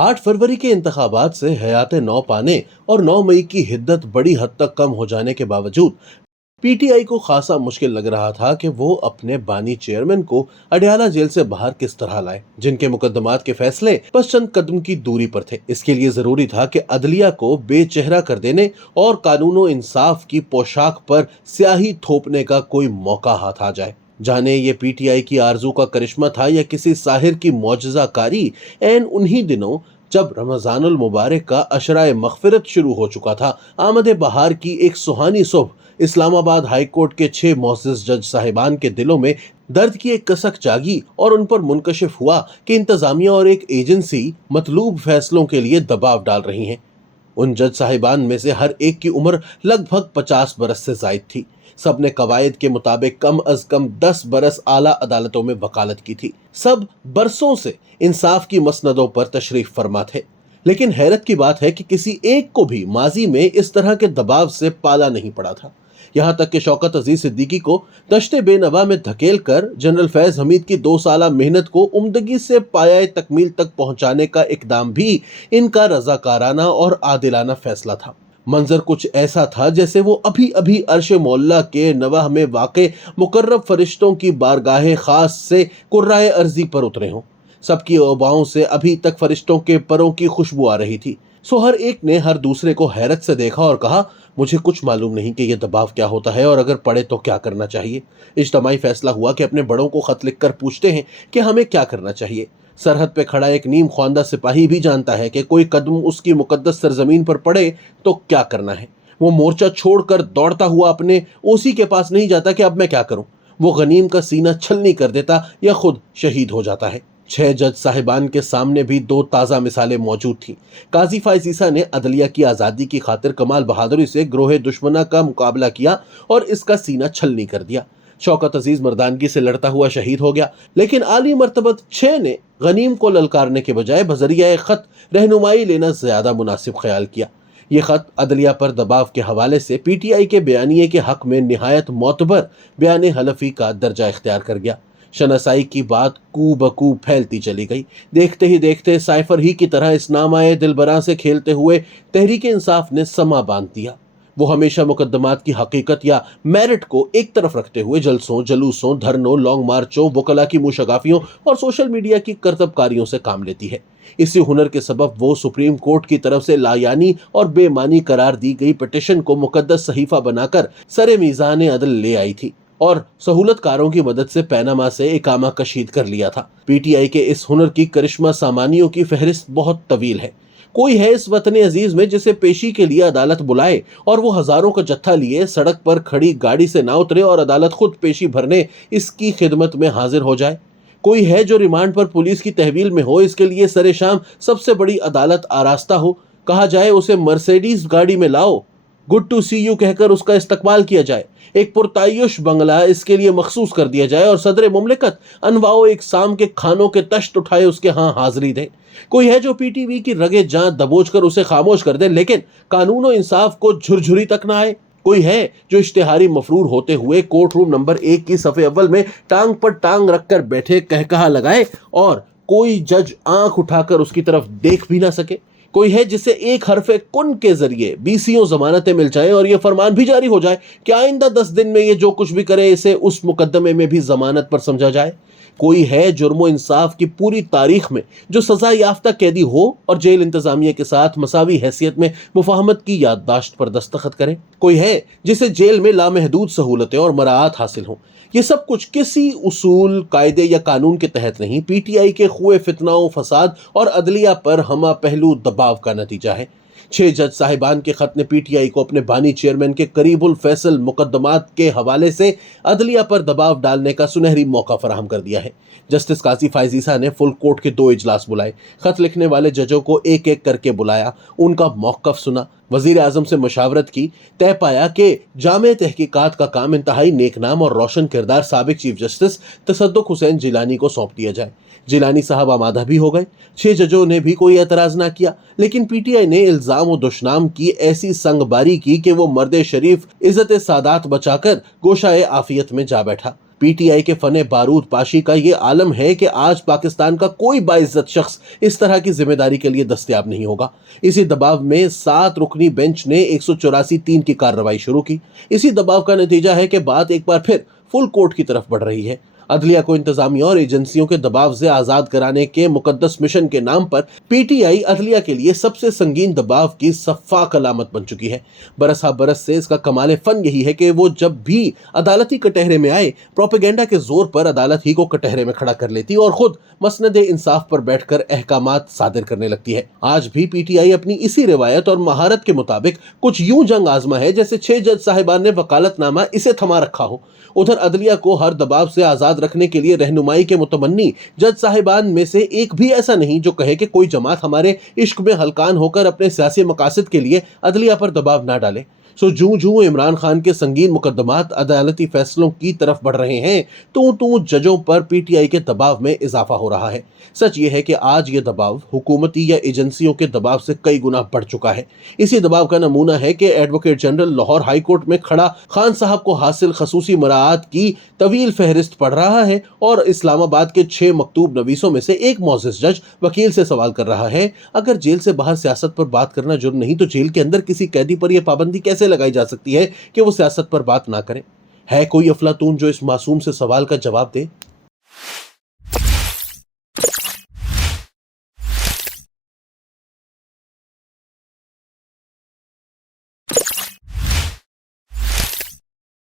8 फरवरी के इंतखाबात से हयात नौ पाने और 9 मई की हिद्दत बड़ी हद तक कम हो जाने के बावजूद पीटीआई को खासा मुश्किल लग रहा था कि वो अपने बानी चेयरमैन को अडयाला जेल से बाहर किस तरह लाए, जिनके मुकदमात के फैसले बस चंद कदम की दूरी पर थे। इसके लिए जरूरी था कि अदलिया को बेचेहरा कर देने और कानूनो इंसाफ की पोशाक पर स्याही थोपने का कोई मौका हाथ आ जाए। जाने ये पीटीआई की आरजू का करिश्मा था या किसी साहिर की मौजज़ाकारी। ऐन उन्हीं दिनों जब रमजानुल मुबारक का अशराए मगफिरत शुरू हो चुका था, आमद बहार की एक सुहानी सुबह इस्लामाबाद हाई कोर्ट के 6 मोअज़्ज़ज़ जज साहिबान के दिलों में दर्द की एक कसक जागी और उन पर मुनकशिफ हुआ कि इंतजामिया और एक एजेंसी मतलूब फैसलों के लिए दबाव डाल रही हैं। उन जज साहिबान में से हर एक की उम्र लगभग 50 बरस से जायद थी। सब ने कवायद के मुताबिक कम अज कम 10 बरस आला अदालतों में वकालत की थी। सब बरसों से इंसाफ की मसनदों पर तशरीफ फरमा थे। लेकिन हैरत की बात है कि किसी एक को भी माजी में इस तरह के दबाव से पाला नहीं पड़ा था। यहाँ तक कि शौकत अजीज सिद्दीकी को दश्ते बेनवा में धकेल कर जनरल फैज हमीद की 2 साला मेहनत को उम्दगी से पाया तकमील तक पहुंचाने का इकदाम भी इनका रजाकाराना और आदिलाना फैसला था। मंजर कुछ ऐसा था जैसे वो अभी अभी अर्श मौला के नवाह में वाक़े मुकर्रब फरिश्तों की बारगाह खास से कुर्राए अर्जी पर उतरे हों। सबकी ओबाओं से अभी तक फरिश्तों के परों की खुशबू आ रही थी। सो हर एक ने हर दूसरे को हैरत से देखा और कहा, मुझे कुछ मालूम नहीं कि यह दबाव क्या होता है और अगर पड़े तो क्या करना चाहिए। इज्तमाई फैसला हुआ कि अपने बड़ों को खत लिखकर पूछते हैं कि हमें क्या करना चाहिए। सरहद पे खड़ा एक नीम ख्वांदा सिपाही भी जानता है कि कोई कदम उसकी मुकद्दस सरजमीन पर पड़े तो क्या करना है। वो मोर्चा छोड़कर दौड़ता हुआ अपने ओसी के पास नहीं जाता कि अब मैं क्या करूं। वो गनीम का सीना छलनी कर देता या खुद शहीद हो जाता है। 6 जज साहिबान के सामने भी 2 ताज़ा मिसालें मौजूद थीं। काजी फाइज ईसा ने अदलिया की आज़ादी की खातिर कमाल बहादुरी से ग्रोह दुश्मना का मुकाबला किया और इसका सीना छलनी कर दिया। शौकत अजीज मर्दानगी से लड़ता हुआ शहीद हो गया। लेकिन आली मर्तबत 6 ने गनीम को ललकारने के बजाय बजरिया खत रहनुमाई लेना ज्यादा मुनासिब ख्याल किया। ये खत अदलिया पर दबाव के हवाले से पीटीआई के बयानिए के हक में निहायत मोतबर बयान हलफी का दर्जा इख्तियार कर गया। शनासाई की बात कू बकू फैलती चली गई। देखते ही देखते साइफर ही की तरह इस नामाए दिलबरा से खेलते हुए तहरीक इंसाफ ने समा बांध दिया। वो हमेशा मुकदमात की हकीकत या मेरिट को एक तरफ रखते हुए जलसों, जलूसों, धरनों, लॉन्ग मार्चों, वकला की मुशगाफियों और सोशल मीडिया की करतबकारियों से काम लेती है। इसी हुनर के सबब वो सुप्रीम कोर्ट की तरफ से लायानी और बेमानी करार दी गई पिटिशन को मुकद्दस सहीफा बनाकर सरे मीज़ान अदल ले आई थी और सहूलतकारों की मदद से पैनामा से इकामा कशीद कर लिया था। पीटीआई के इस हुनर की करिश्मा सामानियों की फहरिस्त बहुत तवील है। कोई है इस वतन अजीज में जिसे पेशी के लिए अदालत बुलाए और वो हजारों का जत्था लिए सड़क पर खड़ी गाड़ी से ना उतरे और अदालत खुद पेशी भरने इसकी खिदमत में हाजिर हो जाए। कोई है जो रिमांड पर पुलिस की तहवील में हो, इसके लिए सरे शाम सबसे बड़ी अदालत आरास्ता हो, कहा जाए उसे मर्सिडीज गाड़ी में लाओ, गुड टू सी यू कहकर उसका इस्तकबाल किया जाए, एक पुरतायुश बंगला इसके लिए मखसूस कर दिया जाए और सदर मुमलिकत अनवाओ एक शाम के खानों के तश्त उठाए उसके यहाँ हाजिरी दे। कोई है जो पीटीवी की रगे जान दबोच कर उसे खामोश कर दे लेकिन कानून और इंसाफ को झुरझुरी तक ना आए। कोई है जो इश्तिहारी मफरूर होते हुए कोर्ट रूम नंबर 1 की सफ़े अव्वल में टांग पर टांग रखकर बैठे कहकहा लगाए और कोई जज आंख उठाकर उसकी तरफ देख भी ना सके। कोई है जिसे एक हरफे कुन के जरिए 20 जमानतें मिल जाए और यह फरमान भी जारी हो जाए कि आइंदा 10 दिन में ये जो कुछ भी करे इसे उस मुकदमे में भी जमानत पर समझा जाए। कोई है जुर्मो इंसाफ की पूरी तारीख में जो सजा याफ्ता कैदी हो और जेल इंतजामिया के साथ मसावी हैसियत में मुफाहमत की याददाश्त पर दस्तखत करे। कोई है जिसे जेल में लामहदूद सहूलतें और मराआत हासिल हों। ये सब कुछ किसी उसूल, कायदे या कानून के तहत नहीं, पीटीआई के खुए फितनाओं, फसाद और अदलिया पर हमा पहलू दबाव का नतीजा है। 6 जज साहिबान के खत ने पीटीआई को अपने बानी चेयरमैन के करीबुल फैसल मुकदमात के हवाले से अदलिया पर दबाव डालने का सुनहरी मौका फराहम कर दिया है। जस्टिस काजी फाइज ईसा ने फुल कोर्ट के 2 इजलास बुलाए, खत लिखने वाले जजों को एक एक करके बुलाया, उनका मौक़िफ़ सुना, वज़ीर आज़म से मशावरत की, तय पाया कि जामे तहकीकात का काम इंतहाई नेकनाम और रोशन किरदार साबिक चीफ जस्टिस तसद्दुक़ हुसैन जिलानी को सौंप दिया जाए। जिलानी साहब आमादा भी हो गए। 6 जजों ने भी कोई एतराज़ ना किया, लेकिन पीटीआई ने इल्ज़ाम और दुश्नाम की ऐसी संगबारी की कि वो मर्द शरीफ इज़्ज़त सादात बचाकर गोशाए आफियत में जा बैठा। पी टी आई के फने बारूद पाशी का ये आलम है कि आज पाकिस्तान का कोई बाइज्जत शख्स इस तरह की जिम्मेदारी के लिए दस्तयाब नहीं होगा। इसी दबाव में 7 रुकनी बेंच ने 184(3) की कार्रवाई शुरू की। इसी दबाव का नतीजा है कि बात एक बार फिर फुल कोर्ट की तरफ बढ़ रही है। अदलिया को इंतजामिया और एजेंसियों के दबाव से आजाद कराने के मुकद्दस मिशन के नाम पर पीटीआई अदलिया के लिए सबसे संगीन दबाव की सफाक अलामत बन चुकी है। बरस हा बरस से इसका कमाल फन यही है कि वो जब भी अदालती कटहरे में आए, प्रोपेगेंडा के जोर पर अदालत ही को कटहरे में खड़ा कर लेती और खुद मसनदे इंसाफ पर बैठकर अहकामात सादिर करने लगती है। आज भी पीटीआई अपनी इसी रिवायत और महारत के मुताबिक कुछ यूं जंग आजमा है जैसे 6 जज साहिबान ने वकालतनामा इसे थमा रखा हो। उधर अदलिया को हर दबाव से आजाद रखने के लिए रहनुमाई के मुतमन्नी जज साहिबान में से एक भी ऐसा नहीं जो कहे कि कोई जमात हमारे इश्क में हलकान होकर अपने सियासी मकासद के लिए अदलिया पर दबाव ना डाले। सो जूं जूं इमरान खान के संगीन मुकदमात अदालती फैसलों की तरफ बढ़ रहे हैं, तो जजों पर पीटीआई के दबाव में इजाफा हो रहा है। सच ये है कि आज ये दबाव हुकूमती या एजेंसियों के दबाव से कई गुना बढ़ चुका है। इसी दबाव का नमूना है कि advocate general Lahore high court में खड़ा खान साहब को हासिल खसूसी मराआत की तवील फहरिस्त पढ़ रहा है और इस्लामाबाद के 6 मकतूब नवीसों में से एक मोअज़्ज़िज़ जज वकील से सवाल कर रहा है, अगर जेल से बाहर सियासत पर बात करना जुर्म नहीं तो जेल के अंदर किसी कैदी पर यह पाबंदी कैसे लगाई जा सकती है कि वो सियासत पर बात ना करें? है कोई अफलातून जो इस मासूम से सवाल का जवाब दे?